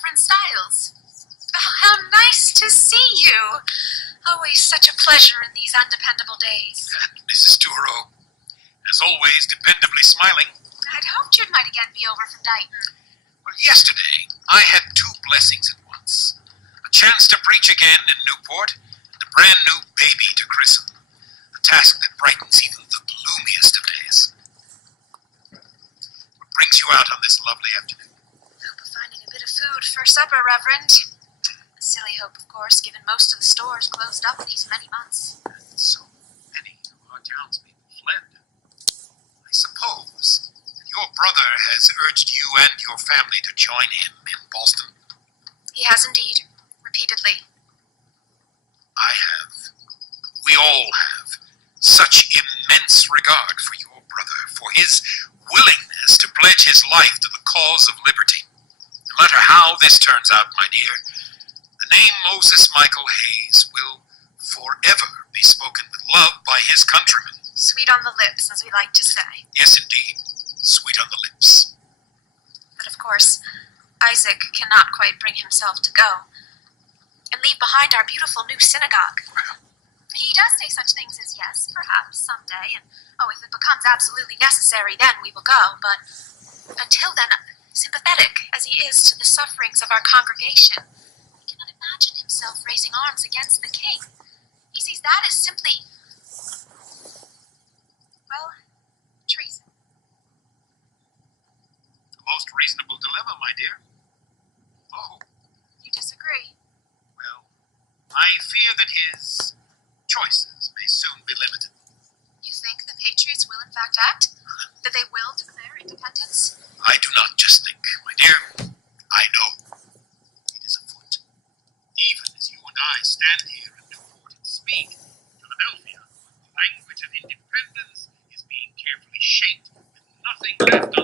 Reverend Styles. Oh, how nice to see you. Always such a pleasure in these undependable days. Mrs. Turo, as always, dependably smiling. I'd hoped you might again be over from Dighton. Well, yesterday, I had two blessings at once. A chance to preach again in Newport, and a brand new baby to christen. A task that brightens even the gloomiest of days. What brings you out on this lovely afternoon? Hope of finding a bit of food for supper, Reverend. A silly hope, of course, given most of the stores closed up these many months. So many of our townsmen fled. I suppose that your brother has urged you and your family to join him in Boston. He has indeed, repeatedly. I have. We all have. Such immense regard for your brother, for his willingness to pledge his life to the cause of liberty. No matter how this turns out, my dear, the name Moses Michael Hayes will forever be spoken with love by his countrymen. Sweet on the lips, as we like to say. Yes, indeed. Sweet on the lips. But of course, Isaac cannot quite bring himself to go and leave behind our beautiful new synagogue. He does say such things as yes, perhaps, someday, and if it becomes absolutely necessary, then we will go, but until then, sympathetic as he is to the sufferings of our congregation, he cannot imagine himself raising arms against the king. He sees that as simply, treason. A most reasonable dilemma, my dear. Oh, You disagree? well, I fear that his choices may soon be limited. You think the Patriots will in fact act? That they will declare independence? I do not just think, my dear. I know. It is afoot. Even as you and I stand here in Newport and speak, Philadelphia, the language of independence is being carefully shaped with nothing left